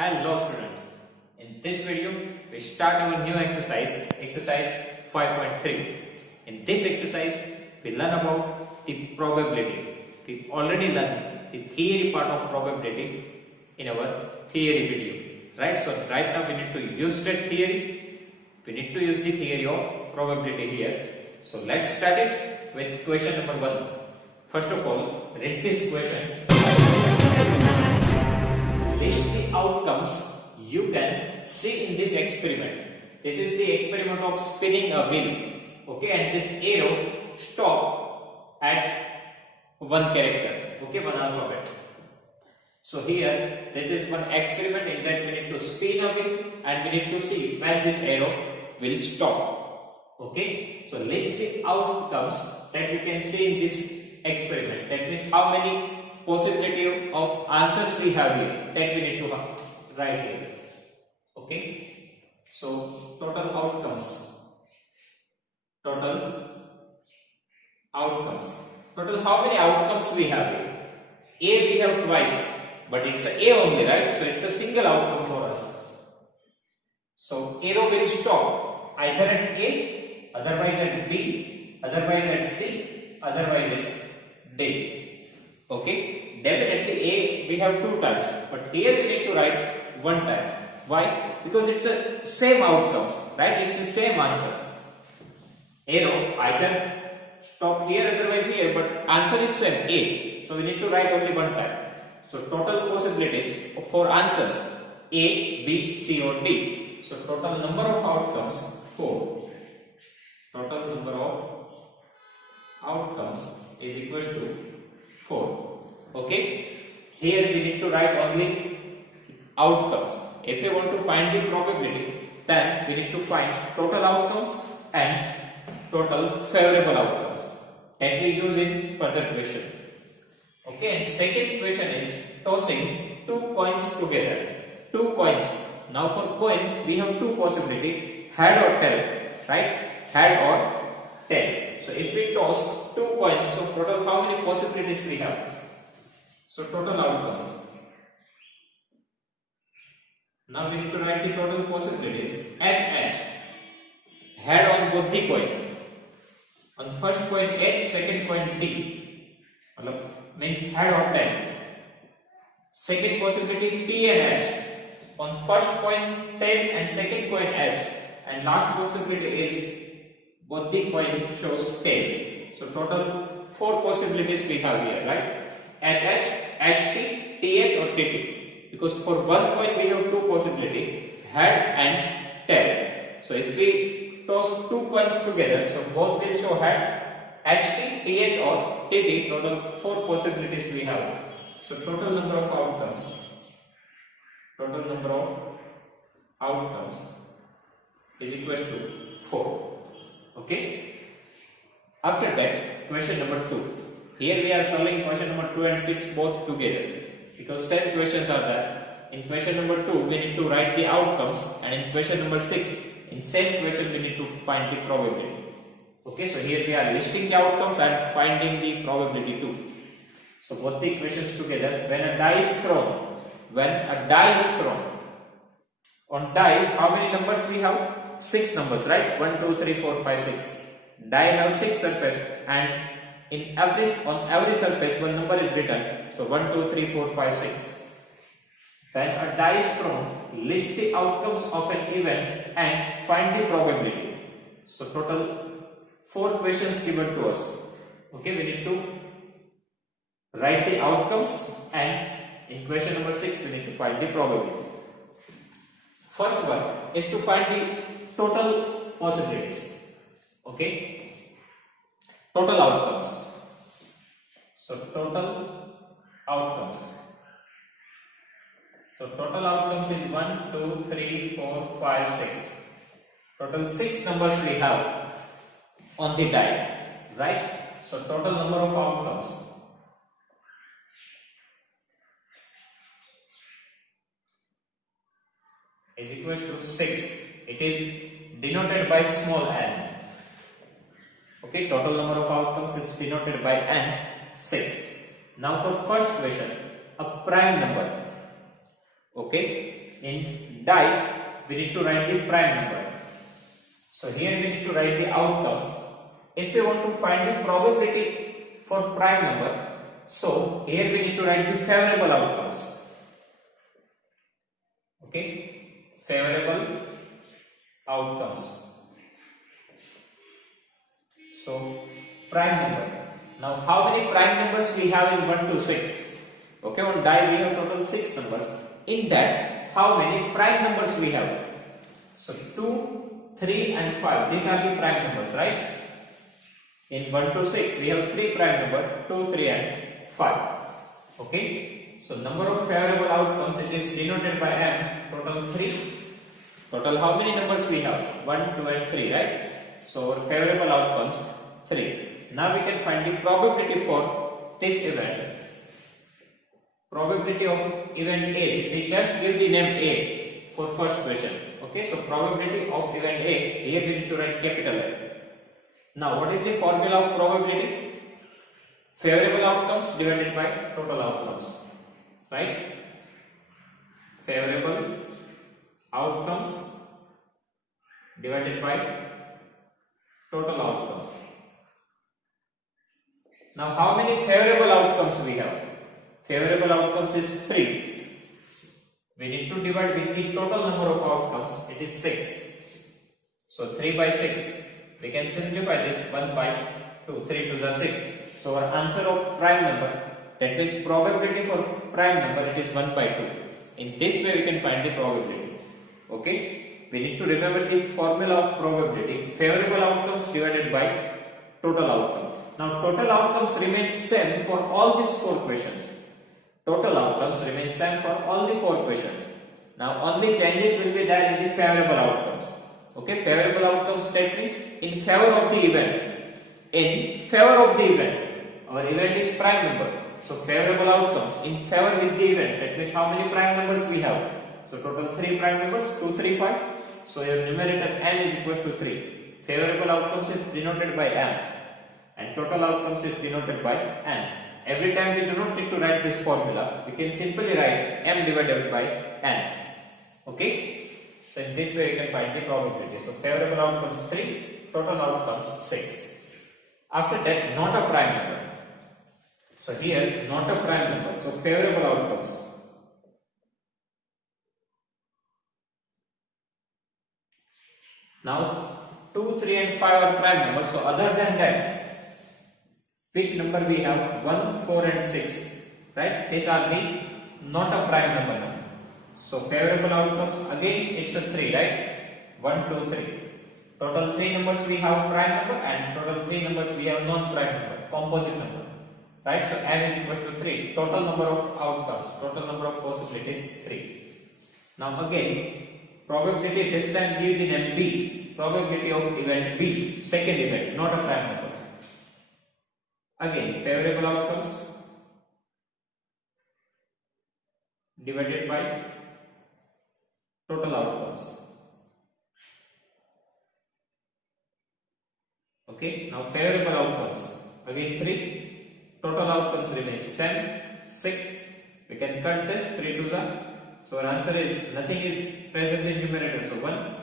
Hello students, in this video we start our new exercise 5.3. In this exercise we learn about the probability. We already learned the theory part of probability in our theory video, right? So right now we need to use that theory. We need to use the theory of probability here. So let's start it with question number 1. First of all, read this question. List the outcomes you can see in this experiment. This is the experiment of spinning a wheel. Okay, and this arrow stop at one character. Okay, one alphabet. So here, this is one experiment in that we need to spin a wheel and we need to see when this arrow will stop. Okay, so let's see outcomes that we can see in this experiment. That means how many possibility of answers we have here that we need to write here. Okay, so total outcomes, total how many outcomes we have here? A we have twice, but it's a A only, right? So it's a single outcome for us. So arrow will stop either at A, otherwise at B, otherwise at C, otherwise it's D. Okay, definitely A we have two times, but here we need to write one time. Why? Because it's a same outcomes, right? It's the same answer. Arrow either stop here, otherwise here, but answer is same A. So we need to write only one time. So total possibilities for answers A, B, C or D. So total number of outcomes 4. Total number of outcomes is equal to 4. Okay, here we need to write only outcomes. If we want to find the probability, then we need to find total outcomes and total favorable outcomes that we use in further question. Okay, and second question is tossing two coins together. Two coins. Now for coin we have two possibility, head or tail, right? Head or tail. So if we toss two coins, so total how many possibilities we have? So total outcomes. Now we need to write the total possibilities. H. Head on both the coin. On first coin H, second coin T. Means head or tail. Second possibility T and H. On first coin tail and second coin H. And last possibility is both the coin shows tail. So total 4 possibilities we have here, right? HH, HT, TH or TT. Because for one coin we have two possibility, head and tail. So if we toss two coins together, so both will show head, HT, TH or TT. Total 4 possibilities we have. So total number of outcomes. Total number of outcomes is equal to 4. Okay. After that, question number 2. Here we are solving question number 2 and 6 both together, because same questions are there. In question number 2 we need to write the outcomes, and in question number 6 in same question we need to find the probability. Okay, so here we are listing the outcomes and finding the probability too. So both the equations together. When a die is thrown, on die how many numbers we have? 6 numbers, right? 1, 2, 3, 4, 5, 6. Die have 6 surface, and on every surface one number is written. So 1, 2, 3, 4, 5, 6. When a die is thrown, list the outcomes of an event and find the probability. So total 4 questions given to us. Okay, we need to write the outcomes, and in question number 6 we need to find the probability. First one is to find the total possibilities. Okay, total outcomes. So total outcomes. So total outcomes is 1, 2, 3, 4, 5, 6. Total 6 numbers we have on the die, right? So total number of outcomes is equal to 6. It is denoted by small n. Okay, total number of outcomes is denoted by n, 6. Now for first question, a prime number. Okay, in die, we need to write the prime number. So here we need to write the outcomes. If we want to find the probability for prime number, so here we need to write the favorable outcomes. Okay, favorable outcomes. So prime number. Now how many prime numbers we have in 1 to 6? Okay, on die we have total 6 numbers. In that, how many prime numbers we have? So 2, 3 and 5. These are the prime numbers, right? In 1 to 6 we have 3 prime numbers, 2, 3 and 5. Okay. So number of favorable outcomes, it is denoted by m, total 3. Total how many numbers we have? 1, 2 and 3, right? So our favorable outcomes 3. Now we can find the probability for this event. Probability of event A. We just give the name A for first question. Okay, so probability of event A. Here we need to write capital A. Now what is the formula of probability? Favorable outcomes divided by total outcomes. Right? Favorable outcomes divided by total outcomes. Now how many favorable outcomes we have? Favorable outcomes is 3. We need to divide with the total number of outcomes, it is 6. So 3 by 6. We can simplify this 1 by 2. 3 2s are 6. So our answer of prime number, that means probability for prime number, it is 1 by 2. In this way we can find the probability. Okay. We need to remember the formula of probability. Favorable outcomes divided by total outcomes. Now total outcomes remains same for all these 4 questions. Total outcomes remain same for all the 4 questions. Now only changes will be there in the favorable outcomes. Okay, favorable outcomes that means in favor of the event. In favor of the event, our event is prime number. So favorable outcomes in favor with the event. That means how many prime numbers we have? So total 3 prime numbers, 2, 3, 5. So your numerator n is equals to 3. Favorable outcomes is denoted by m, and total outcomes is denoted by n. Every time we do not need to write this formula, we can simply write m divided by n. Okay? So in this way we can find the probability. So favorable outcomes 3, total outcomes 6. After that, not a prime number. So here, not a prime number. So favorable outcomes. Now 2, 3 and 5 are prime numbers. So other than that, which number we have? 1, 4 and 6. Right? These are the not a prime number now. So favorable outcomes, again it's a 3, right? 1, 2, 3. Total 3 numbers we have prime number, and total 3 numbers we have non-prime number, composite number. Right? So n is equals to 3. Total number of outcomes, total number of possibilities 3. Now again, probability this time give the name B. Probability of event B, second event, not a prime number. Again, favorable outcomes divided by total outcomes. Okay, now favorable outcomes. Again 3. Total outcomes remains 7, 6. We can cut this 3 2s are. So our answer is nothing is present in numerator. So 1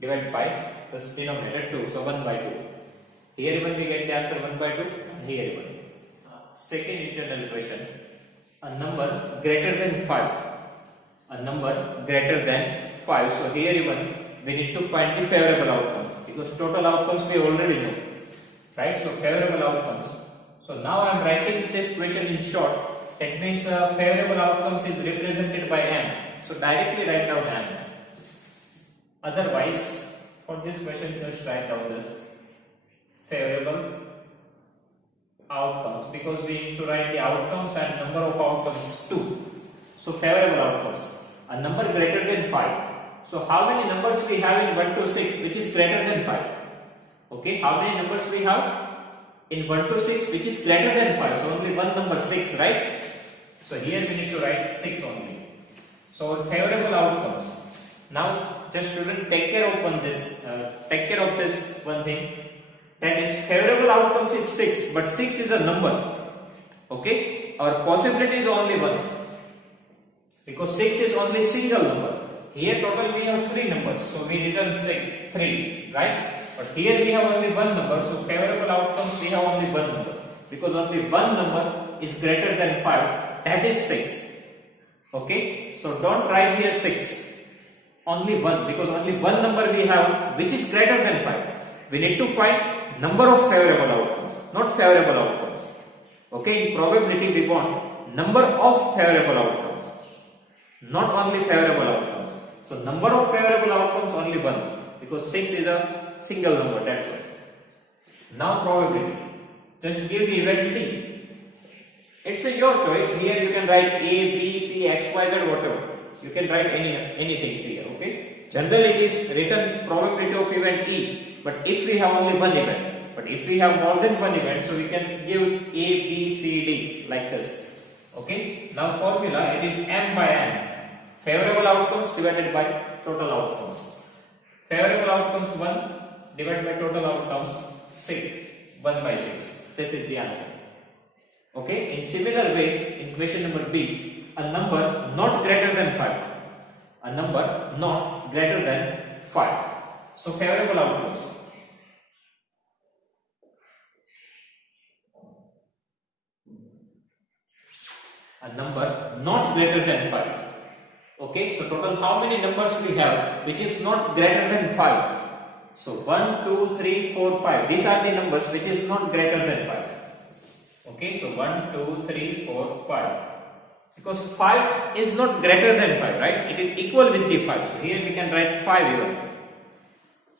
divided by this denominator 2. So 1 by 2. Here when we get the answer 1 by 2, and here 1. Second internal equation. A number greater than 5. A number greater than 5. So here even we need to find the favorable outcomes, because total outcomes we already know. Right? So favorable outcomes. So now I am writing this question in short. That means favorable outcomes is represented by m. So directly write down m. Otherwise, for this question just write down this favorable outcomes, because we need to write the outcomes and number of outcomes too. So favorable outcomes, a number greater than 5. So how many numbers we have in 1 to 6 which is greater than 5? Okay, how many numbers we have in 1 to 6 which is greater than 5? So only one number 6, right? So here we need to write 6 only. So favorable outcomes. Now just student take care of this one thing. That is favorable outcomes is 6, but 6 is a number. Okay, our possibility is only 1, because 6 is only single number. here total we have 3 numbers, so we return 3, right? But here we have only one number, so favorable outcomes we have only one number, because only one number is greater than 5, that is 6. Okay, so don't write here 6, only one, because only one number we have which is greater than 5. We need to find number of favorable outcomes, not favorable outcomes. Okay, in probability we want number of favorable outcomes, not only favorable outcomes. So number of favorable outcomes only one, because 6 is a single number, that's why. Now probability, just give the event C. It's your choice. Here you can write A, B, C, X, Y, Z, whatever. You can write anything here, okay? Generally it is written probability of event E, but if we have only one event, but if we have more than one event, so we can give A, B, C, D like this. Okay? Now formula, it is M by N. Favorable outcomes divided by total outcomes. Favorable outcomes 1 divided by total outcomes 6. 1 by 6. This is the answer. Okay? In similar way, in question number B, a number not greater than 5. A number not greater than 5. So favorable outcomes. A number not greater than 5. Okay, so total how many numbers we have which is not greater than 5? So 1, 2, 3, 4, 5. These are the numbers which is not greater than 5. Okay, so 1, 2, 3, 4, 5. Because 5 is not greater than 5, right? It is equal with the 5. So here we can write 5 even.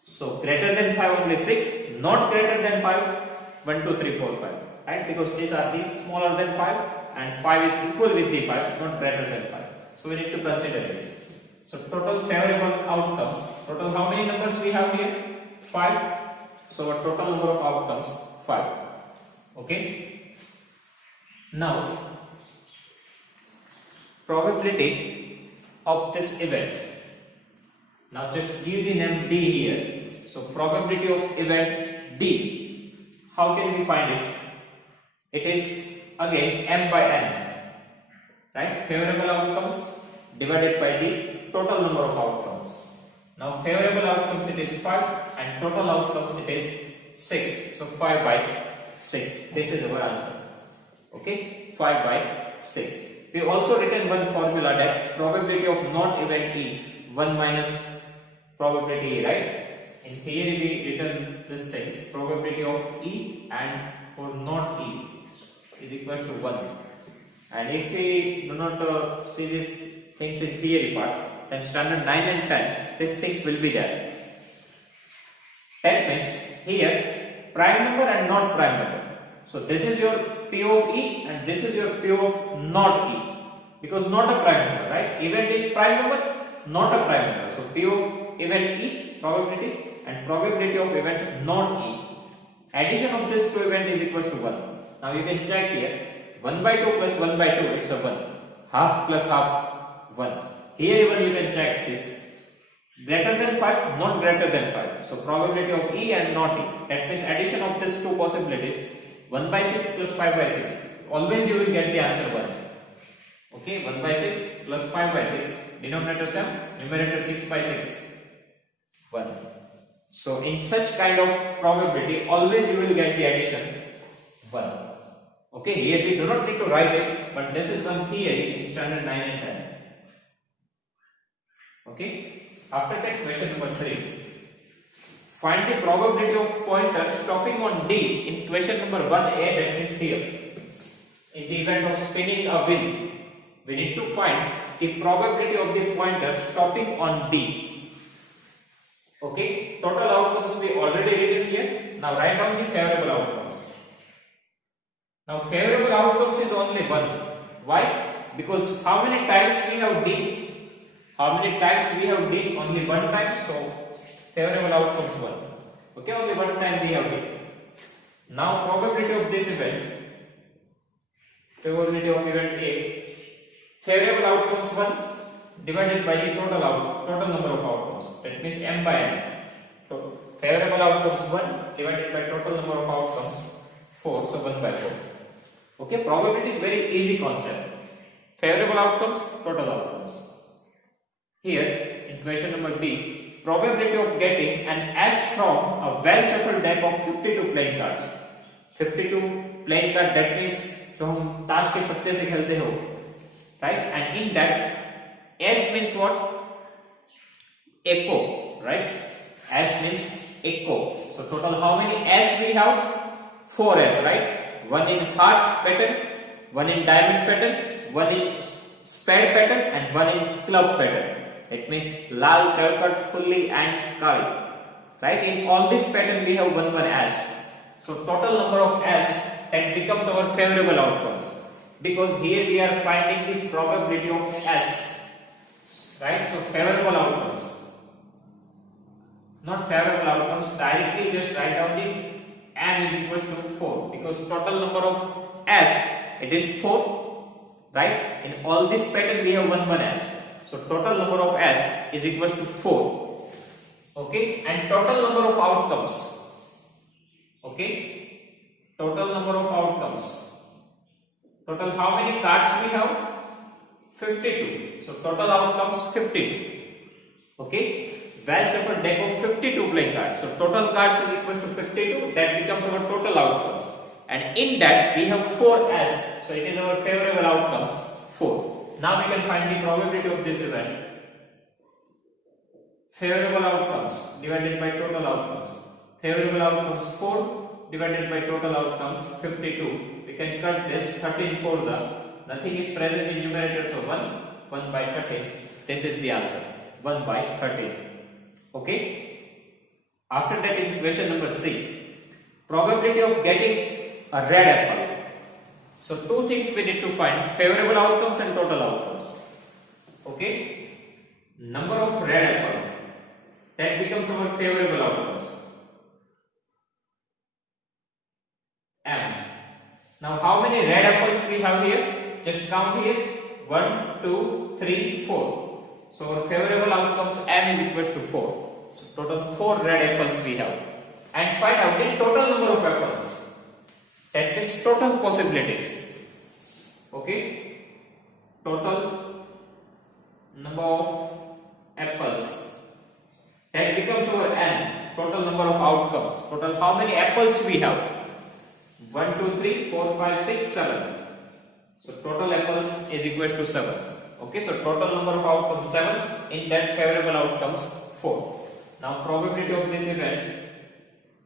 So greater than 5 only 6, not greater than 5, 1, 2, 3, 4, 5. Right? Because these are the smaller than 5 and 5 is equal with the 5, not greater than 5. So we need to consider it. So total favorable outcomes. Total how many numbers we have here? 5. So our total number of outcomes 5. Okay. Now probability of this event. Now just give the name D here. So probability of event D. How can we find it? It is again M by N. Right? Favorable outcomes divided by the total number of outcomes. Now favorable outcomes it is 5 and total outcomes it is 6. So 5 by 6. This is our answer. Okay? 5 by 6. We also written one formula that probability of not event E 1 minus probability E, right? In theory we written this things, probability of E and for not E is equals to 1. And if we do not see these things in theory part, then standard 9 and 10, these things will be there. 10 means here prime number and not prime number. So this is your P of E and this is your P of not E. Because not a prime number, right? Event is prime number, not a prime number. So P of event E, probability, and probability of event not E. Addition of this two event is equals to 1. Now you can check here. 1 by 2 plus 1 by 2, it's a 1. Half plus half, 1. Here even you can check this. Greater than 5, not greater than 5. So probability of E and not E. That means addition of these two possibilities. 1 by 6 plus 5 by 6. Always you will get the answer 1. Okay, 1 by 6 plus 5 by 6. Denominator 7, numerator 6 by 6. 1. So in such kind of probability, always you will get the addition 1. Okay, here we do not need to write it, but this is one theory in standard 9 and 10. Okay, after that question number 3. Find the probability of pointer stopping on D in question number 1A, that is here. In the event of spinning a wheel, we need to find the probability of the pointer stopping on D. Okay, total outcomes we already written here. Now write down the favorable outcomes. Now favorable outcomes is only 1. Why? Because how many times we have D? How many times we have D? Only 1 time. So favorable outcomes 1. Okay, only 1 time we have D. Now probability of this event. Probability of event A. Favorable outcomes 1 divided by the total number of outcomes. That means M by N. So favorable outcomes 1 divided by total number of outcomes 4. So 1 by 4. Okay, probability is very easy concept. Favorable outcomes, total outcomes. Here question number B, probability of getting an S from a well shuffled deck of 52 playing cards. 52 playing card, that means जो हम ताश के पत्ते से खेलते हो, right? And in that S means what? Echo, right? S means echo. So total how many S we have? 4S, right? One in heart pattern, one in diamond pattern, one in spade pattern, and one in club pattern. It means lal, charkat, fully, and kali. Right? In all this pattern we have one S. So total number of S, that becomes our favorable outcomes, because here we are finding the probability of S. Right? So favorable outcomes. Not favorable outcomes, directly just write down the M is equal to 4, because total number of S, it is 4, right? In all this pattern we have one S, so total number of S is equal to 4, okay? And total number of outcomes, okay? Total number of outcomes, total how many cards we have? 52, so total outcomes 52, okay? Well shuffled deck of 52 playing cards. So total cards is equal to 52. That becomes our total outcomes. And in that we have 4S. So it is our favorable outcomes 4. Now we can find the probability of this event. Favorable outcomes divided by total outcomes. Favorable outcomes 4 divided by total outcomes 52. We can cut this 13 4s are. Nothing is present in numerator, so 1 by 13. This is the answer. 1 by 13. Okay. After that, in question number C, probability of getting a red apple. So two things we need to find: favorable outcomes and total outcomes. Okay. Number of red apple, that becomes our favorable outcomes. M. Now how many red apples we have here? Just count here. 1, 2, 3, 4. So our favorable outcomes M is equal to 4. So total 4 red apples we have. And find out the total number of apples. That is total possibilities. Okay. Total number of apples. That becomes our N. Total number of outcomes. Total how many apples we have? 1, 2, 3, 4, 5, 6, 7. So total apples is equal to 7. Okay, so total number of outcomes 7, in that favorable outcomes 4. Now probability of this event,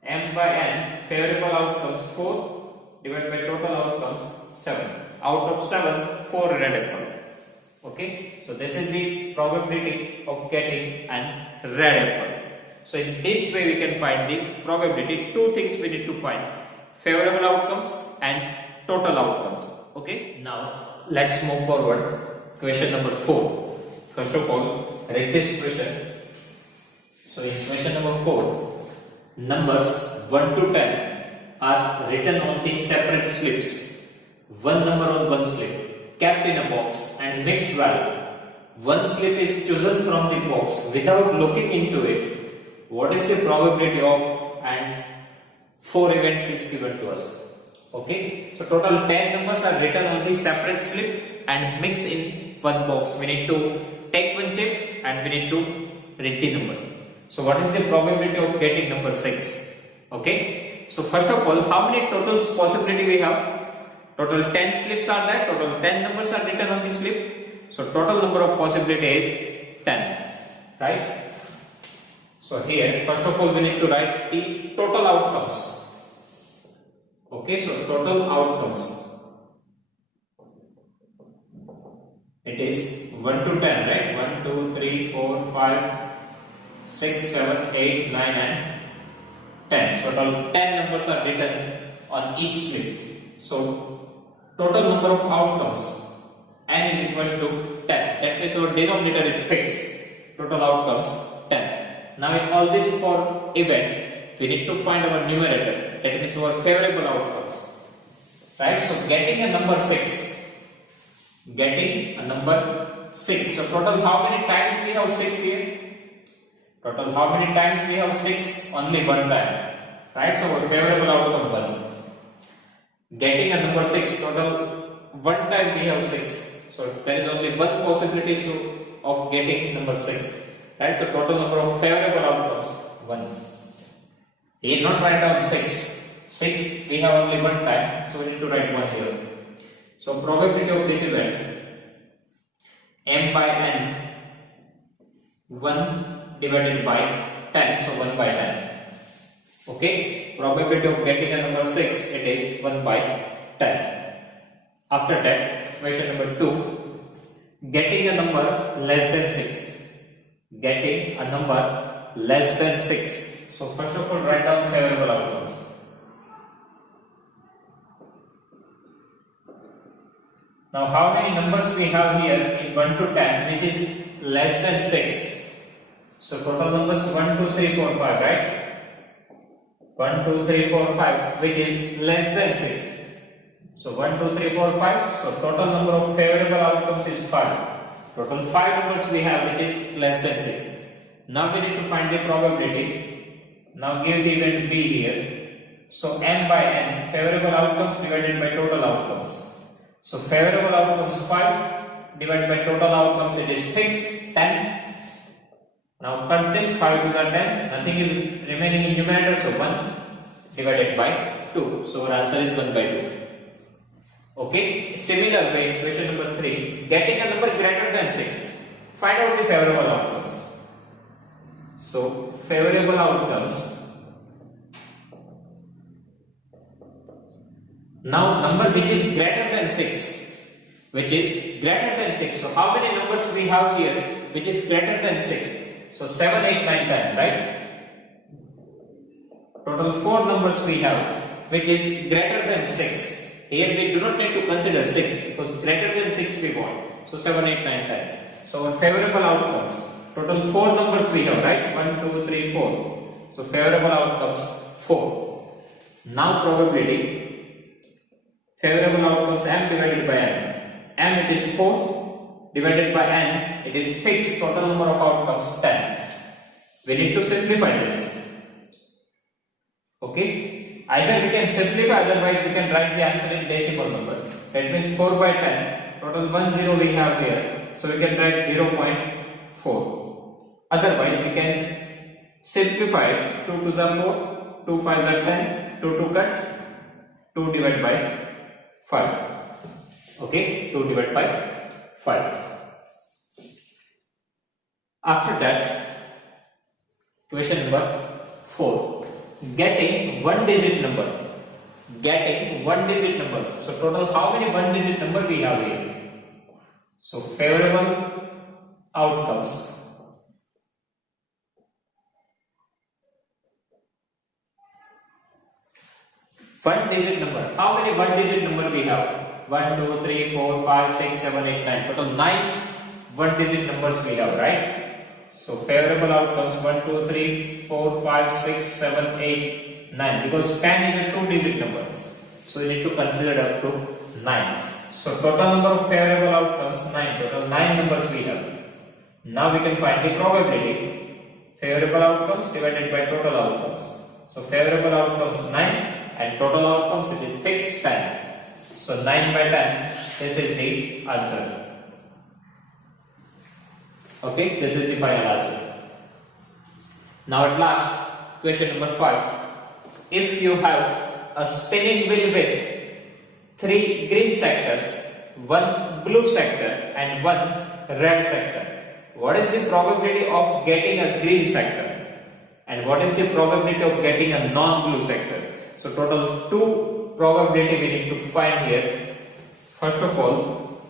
M by N, favorable outcomes 4 divided by total outcomes 7. Out of 7, 4 red apple. Okay, so this is the probability of getting an red apple. So in this way we can find the probability. Two things we need to find: favorable outcomes and total outcomes. Okay, now let's move forward. Question number 4. First of all, read this question. So in question number 4, numbers 1 to 10 are written on the separate slips. One number on one slip, kept in a box and mixed well. One slip is chosen from the box without looking into it. What is the probability of? And 4 events is given to us. Okay, so total 10 numbers are written on the separate slip and mixed in one box. We need to take one chip and we need to read the number. So what is the probability of getting number 6? Okay, so first of all, how many total possibility we have? Total 10 slips are there. Total 10 numbers are written on the slip. So total number of possibility is 10, right? So here, first of all, we need to write the total outcomes. Okay, so total outcomes. It is 1 to 10, right? 1, 2, 3, 4, 5, 6, 7, 8, 9 and 10. So total 10 numbers are written on each slip. So total number of outcomes, N is equal to 10. That means our denominator is fixed. Total outcomes 10. Now in all this 4 event, we need to find our numerator. That means our favorable outcomes. Right? So getting a number 6. Getting a number 6. So total how many times we have 6 here? Total how many times we have 6? Only one time. Right? So our favorable outcome 1. Getting a number 6, total one time we have 6. So there is only one possibility of getting number 6. right? So total number of favorable outcomes 1. He did not write down 6. 6 we have only one time, so we need to write 1 here. So probability of this event m by n 1 divided by 10, so 1 by 10. Okay, probability of getting a number 6, it is 1 by 10. After that, question number 2, getting a number less than 6. Getting a number less than 6. So first of all, write down favorable outcomes. Now how many numbers we have here in 1 to 10 which is less than 6? So total numbers 1, 2, 3, 4, 5, right? 1, 2, 3, 4, 5 which is less than 6. So 1, 2, 3, 4, 5. So total number of favorable outcomes is 5. Total 5 numbers we have which is less than 6. Now we need to find the probability. Now give the event B here. So m by n, favorable outcomes divided by total outcomes. So favorable outcomes 5 divided by total outcomes, it is fixed 10. Now cut this, 5 2s are 10, nothing is remaining in numerator, so 1 divided by 2. So our answer is 1 by 2. Okay, similar way, question number 3, getting a number greater than 6. Find out the favorable outcomes. So favorable outcomes. Now number which is greater than 6. Which is greater than 6. So how many numbers we have here which is greater than 6? So 7, 8, 9, 10, right? Total 4 numbers we have which is greater than 6. Here we do not need to consider 6 because greater than 6 we want. So 7, 8, 9, 10. So our favorable outcomes. Total 4 numbers we have, right? 1, 2, 3, 4. So favorable outcomes 4. Now probability. Favorable outcomes m divided by n. M it is 4 divided by n, it is fixed, total number of outcomes 10. We need to simplify this. Okay, either we can simplify, otherwise we can write the answer in decimal number. That means 4 by 10, total 1 0 we have here, so we can write 0.4. Otherwise we can simplify it. 2 2s are 4, 2 5s are 10, 2 2 cut, 2 divided by 5. Okay, 2 divided by 5. After that, question number 4. Getting one digit number. Getting one digit number. So total how many one digit number we have here? So favorable outcomes. One digit number. How many one digit number we have? 1, 2, 3, 4, 5, 6, 7, 8, 9. Total 9 one digit numbers we have, right? So favorable outcomes 1, 2, 3, 4, 5, 6, 7, 8, 9. Because 10 is a 2 digit number. So you need to consider up to 9. So total number of favorable outcomes 9. Total 9 numbers we have. Now we can find the probability. Favorable outcomes divided by total outcomes. So favorable outcomes 9 and total outcomes it is fixed 10. So 9 by 10, this is the answer. Okay, this is the final answer. Now at last, question number 5. If you have a spinning wheel with 3 green sectors, 1 blue sector and 1 red sector, what is the probability of getting a green sector? And what is the probability of getting a non-blue sector? So total 2 probability we need to find here. First of all,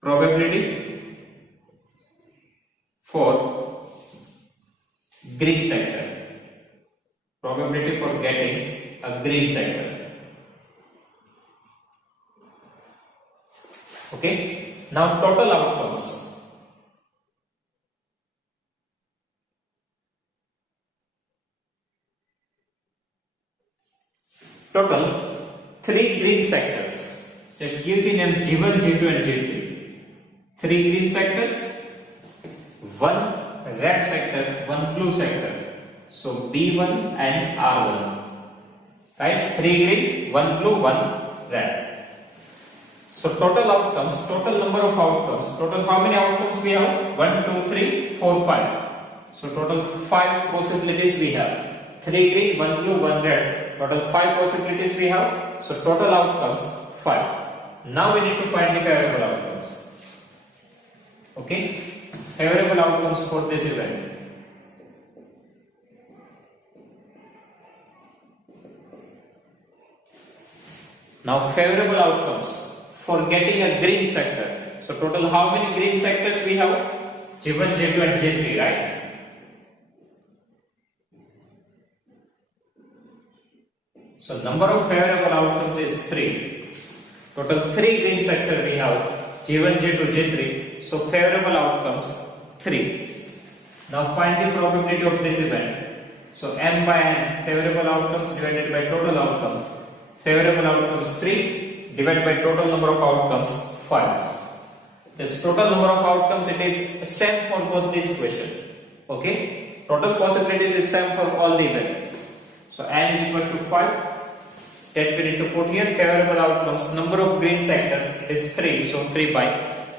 probability for green sector. Probability for getting a green sector. Okay. Now total outcomes. Total 3 green sectors. Just give the name G1, G2 and G3. 3 green sectors, 1 red sector, 1 blue sector. So B1 and R1. Right? 3 green, 1 blue, 1 red. So total outcomes, total number of outcomes, total how many outcomes we have? 1, 2, 3, 4, 5. So total 5 possibilities we have. 3 green, 1 blue, 1 red. Total 5 possibilities we have. So total outcomes 5. Now we need to find the favorable outcomes. Okay, favorable outcomes for this event. Now favorable outcomes for getting a green sector. So total how many green sectors we have? J1, J2 and J3, right? So number of favorable outcomes is 3. Total 3 green sector we have. J1, J2, J3. So favorable outcomes 3. Now find the probability of this event. So m by n, favorable outcomes divided by total outcomes. Favorable outcomes 3 divided by total number of outcomes 5. This total number of outcomes, it is same for both these questions. Okay, total possibilities is same for all the event. So n is equal to 5. That we need to put here. Favorable outcomes, number of green sectors, it is 3. So 3 by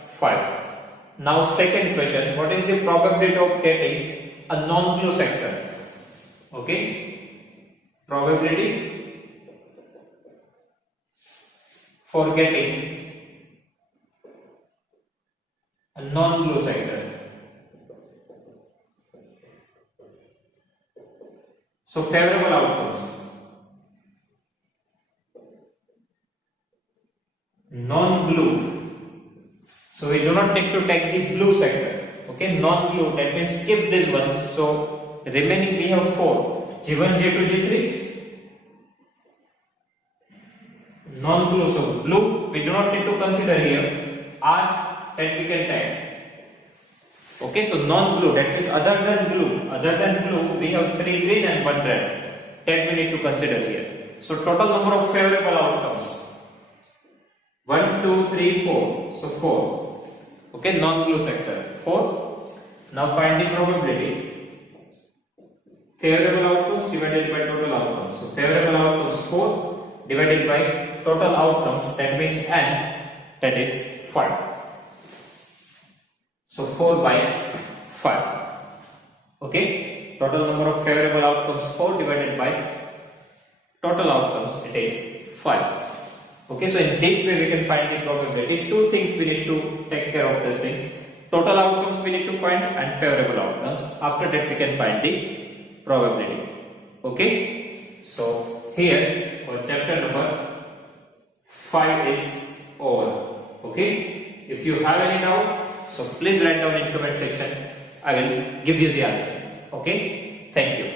5. Now second question, what is the probability of getting a non-blue sector? Okay, probability for getting a non-blue sector. So favorable outcomes, non-blue. So we do not need to take the blue sector. Okay, non-blue, that means skip this one. So remaining we have 4. J1, J2, J3. Non-blue, so blue we do not need to consider here. R that we can take. Okay, so non-blue, that means other than blue. Other than blue we have 3 green and 1 red. That we need to consider here. So total number of favorable outcomes, 1, 2, 3, 4. So 4. Okay, non-blue sector 4. Now find the probability. Favorable outcomes divided by total outcomes. So favorable outcomes 4 divided by total outcomes, that means n, that is 5. So 4 by 5. Okay, total number of favorable outcomes 4 divided by total outcomes, it is 5. Okay, so in this way we can find the probability. 2 things we need to take care of this thing. Total outcomes we need to find and favorable outcomes. After that we can find the probability. Okay, so here for chapter number 5 is over. Okay, if you have any doubt, so please write down in comment section. I will give you the answer. Okay, thank you.